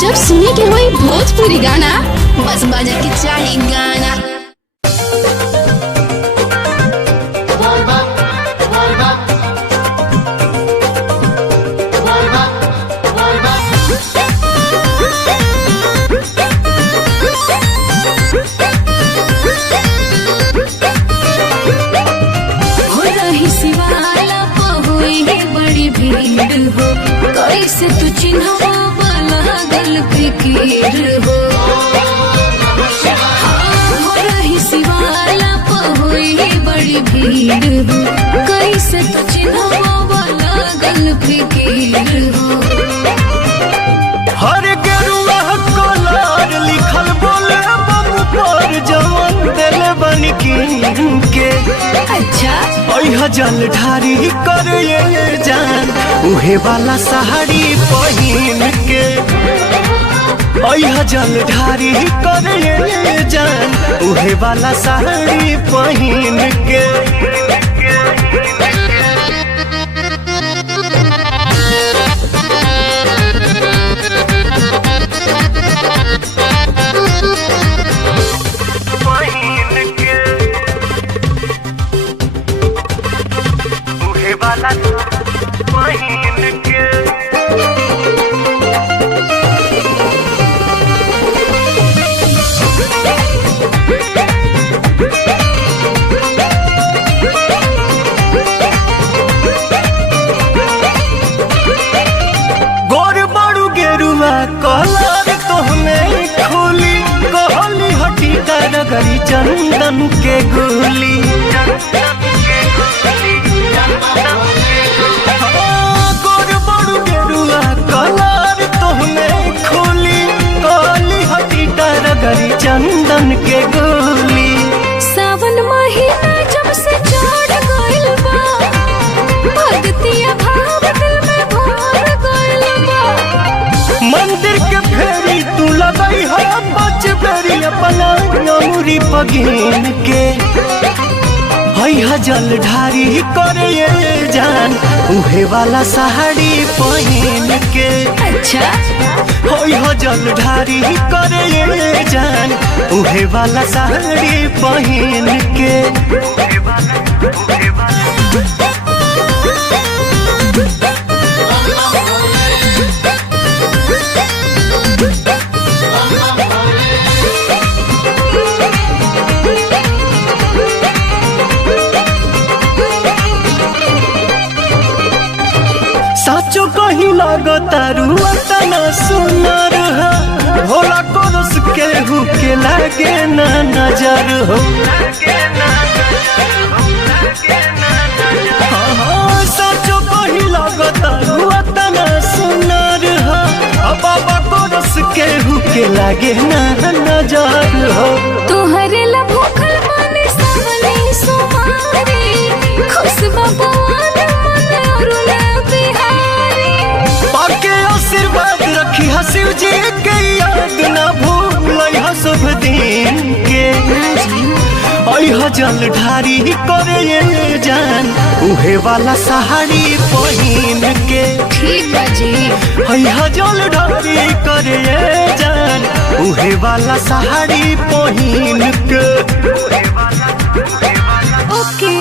जब सुने के होई भोजपुरी गाना बस बजे के चाही गाना। कैसे तू चिन्हवा लागल फिकीर हो हो रही शिवाला पहुई बड़ी भीड़ हो कैसे तू चिन्हवा लागल फिकीर हो। हर गेरुआ कलर लिखल बोले बम पर जवन दिल बन के अच्छा जल ढारी कर ये जान उहे वाला साड़ी पहिन के जल ढारी कर ये जान उहे वाला साड़ी पहिन के। कलर तोहमें खुली कहली हटी गरी चंदन के गोली गोर बड़ू गेरुआ कलर तोहमें खुली कहली हटी गरी चंदन के गोली। सावन महीना जब से चढ़ गइल बा भक्तिया भाव दिल में भर गइल बा मंदिर के फेरी तू लगई है बच बेरी अपना नमुरी पगिन के जल ढारी कर ये जान उहे वाला साड़ी पहिन के। अच्छा जल ढारी कर ये जान उहे वाला साड़ी पहिन के। साचो कहीं लगता रुआ तना सुनर हो भोला कोरस केहू के लागे ना नजर हो। साचो कहीं लगता रुआ तना सुनर हो बाबा कोरस केहू के लागे ना नजर हो। तोहरे ला भूखल माने सावनी सुमारी खुश भगवान मन अरुणा बिहारी पाके आशीर्वाद रखी शिव जी के याद ना भूल शुभ दिन के। जल ढारी कर ये जान उहे वाला साड़ी पहिन के। ठीक बाजी जल ढारी कर ये जान उहे वाला साड़ी पहिन के। ओके